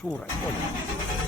Suured kollid.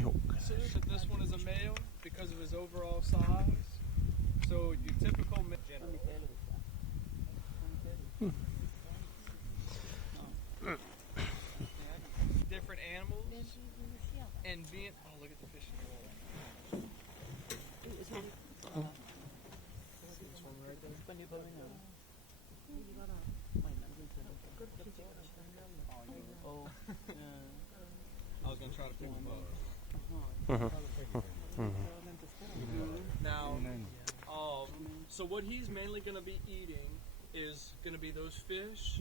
Joo. So this one is a male because of his overall size. So your typical general. Different animals and being. Oh, look at the fish in the water. This one right there. I was gonna try to pick them up. Now, so what he's mainly gonna be eating is gonna be those fish,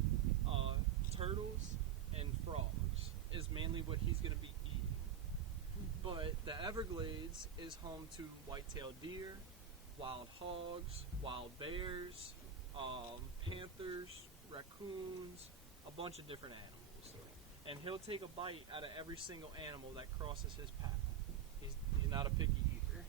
turtles, and frogs. Is mainly what he's gonna be eating. But the Everglades is home to white-tailed deer, wild hogs, wild bears, panthers, raccoons, a bunch of different animals. And he'll take a bite out of every single animal that crosses his path. He's not a picky eater.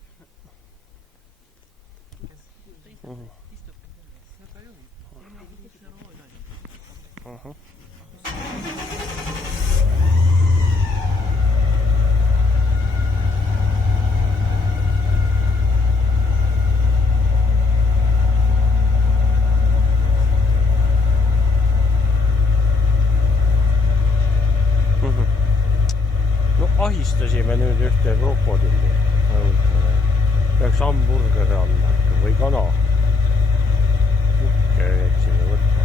No ahistasime nüüd ühte krokodilli. Peaks hamburgeri andma või kana. Uhke jätsime võtma.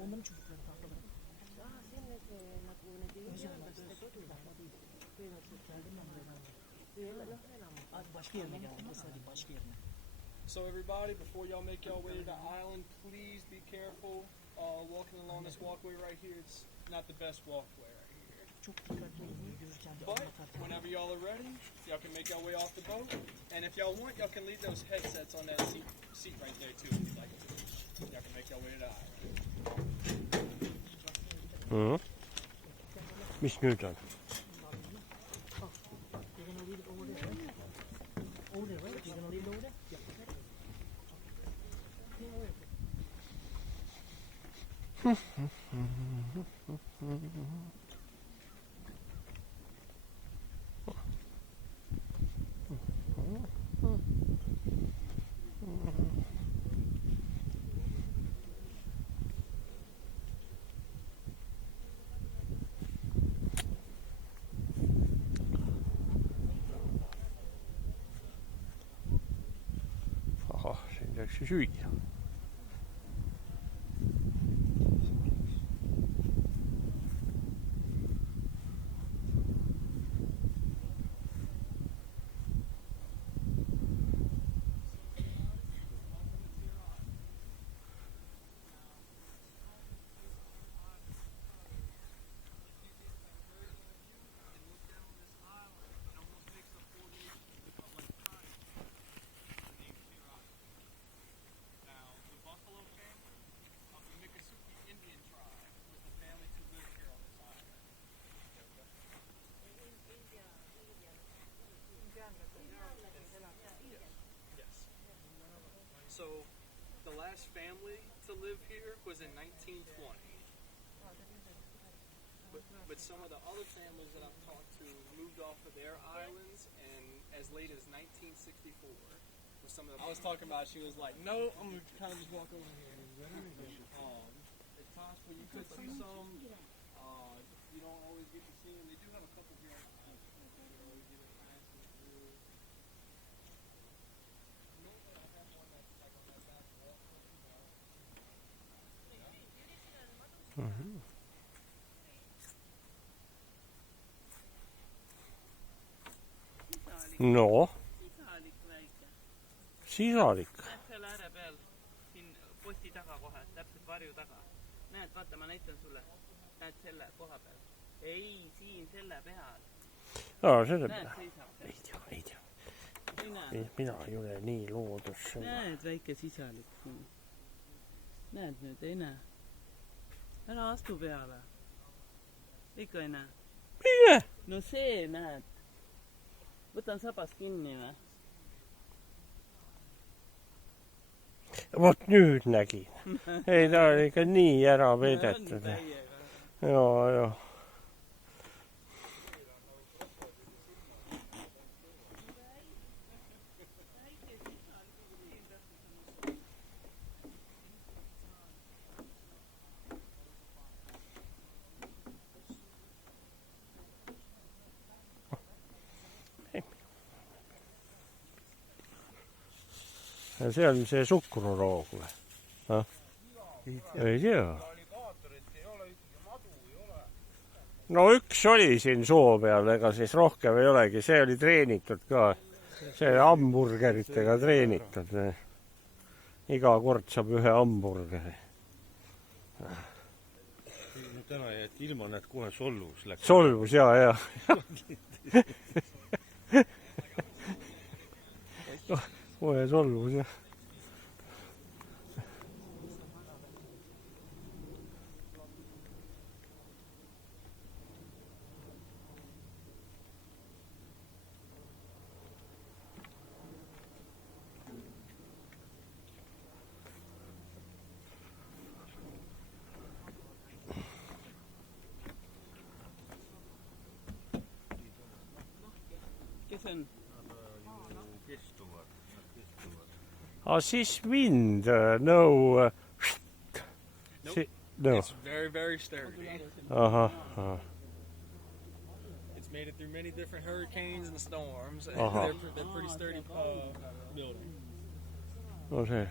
Onların çubukları tahta bırak. Geldim ben buraya. Abi başka yerine geldim. Burası değil, başka yerine. So everybody, before y'all make y'all way to the island, please be careful walking along this walkway right here. It's not the best walkway right here. Çok dikkatli olun yürürken de But anlatarken. whenever y'all are ready, y'all can make y'all way off the boat. And if y'all want, y'all can leave those headsets on that seat right there too if you'd like to. Y'all can make y'all way to the island. Hı. Mis nüüd on. You're gonna leave it over there, right? Over there, right? You're gonna leave it over there? Yeah. Leave it over there. Ahah, siin tehakse süüa. So the last family to live here was in 1920. But some of the other families that I've talked to moved off of their islands and as late as 1964. With some of the, I was talking about, she was like, no, I'm going to kind of just walk over here. It's possible you could see some. You don't always get to see them. They do have a couple here. No, Sisalik väike. sisalik. Näed seal ääre peal, siin posti taga kohe, täpselt varju taga. Näed, vaata, ma näitan sulle. Näed selle koha peal. Ei, siin selle peal. Aa, selle Näed, peale. seisab. Ei tea. Ei näe. Mina ei ole nii loodusse. Näed, väike sisalik siin. Näed nüüd, ei näe. Ära astu peale. Ikka ei näe. Mine! No see näed. Võtan sabas kinni või? Vot nüüd nägin. Ei, ta oli ikka nii ära vedetud. Täiega. Jaa. Ja see on see Sukruroog või? Ei tea. No üks oli siin soo peal, ega siis rohkem ei olegi, see oli treenitud ka. See hamburgeritega treenitud. Iga kord saab ühe hamburgeri. Täna jäeti ilma, näed kohe solvus läks. Solvus, jaa. Kohe solvus, jah. Kes on? Siis wind, no. No. It's very, very sturdy. Ahah. It's made it through many different hurricanes and storms. And Uh-huh. they're pretty sturdy building. No see.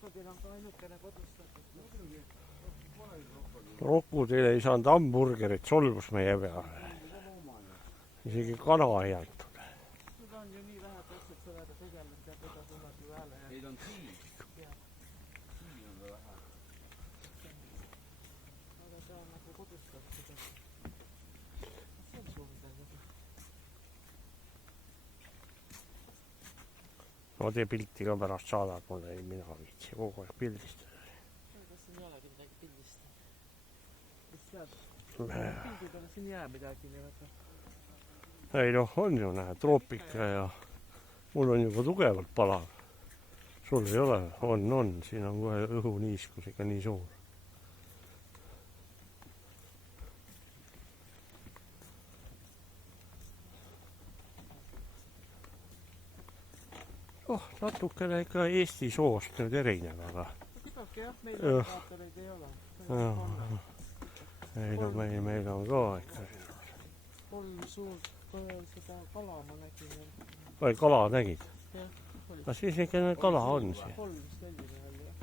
krokodil on ka ainukene kodustatud. Krokodil ei saanud hamburgerit, solvus meie peale. Isegi kana ei antud. Sul on ju nii vähe tõstet sellega tegemist ja teda kunagi väle. Neid on siin. Siin on vähe. Aga ta on nagu kodustatud. See on sul midagi. No tee pilti ka pärast saadad mulle, ei mina viitsi kogu aeg pildistada. Kas siin ei olegi midagi pildist? Mis sealt? Pildid on, siin ei jää midagi nii väga. Ei noh, on ju näe, troopika ja mul on juba tugevalt palav. Sul ei ole? On, siin on kohe õhuniiskus ikka nii suur. Natukene ikka Eesti soost nüüd erineb, aga Kuidagi jah, meil alligaatoreid ei ole. ei no meil on ka ikka. 3 suurt seda kala ma nägin. Vai kala nägid? Jah. Kas siis ikka kala on siin? 3 selline oli jah.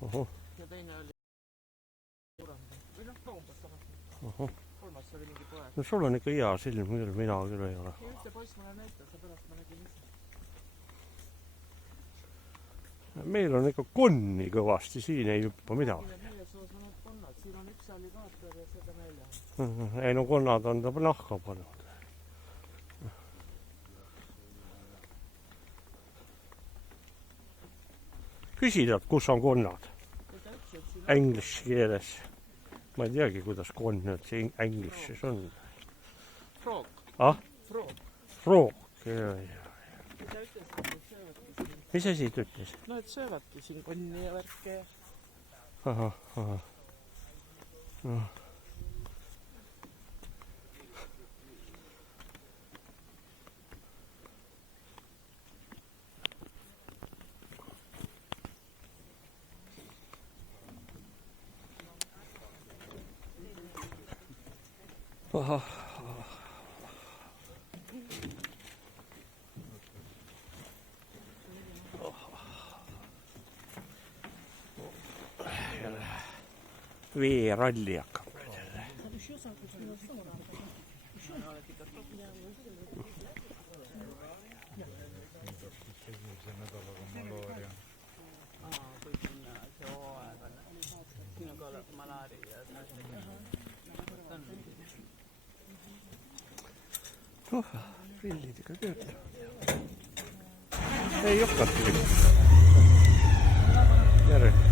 Ohoh. Ja teine oli suurem. Või noh, kaumbas sama. Ohoh. 3 oli mingi poeg. No sul on ikka hea silm küll, mina küll ei ole. Ja ühte poiss mulle näitas ja pärast ma nägin ise. Meil on ikka konni kõvasti, siin ei hüppa midagi. Meie soos on need konnad, siin on üks alligaator ja seda nelja. Ei no konnad on ta nahka pannud. Küsidad, kus on konnad? English keeles. Ma ei teagi, kuidas konnad siin englishes on. Frog. Ah? Frog. Frog. Mida ütles, et söövadki siin? Mis asi ta ütles? No et söövadki siin konni ja värke. Ahah. No. Ahah. Veeralli hakkab nüüd jälle. Prillidega töötavad. Ei hakanud küll. Järelikult.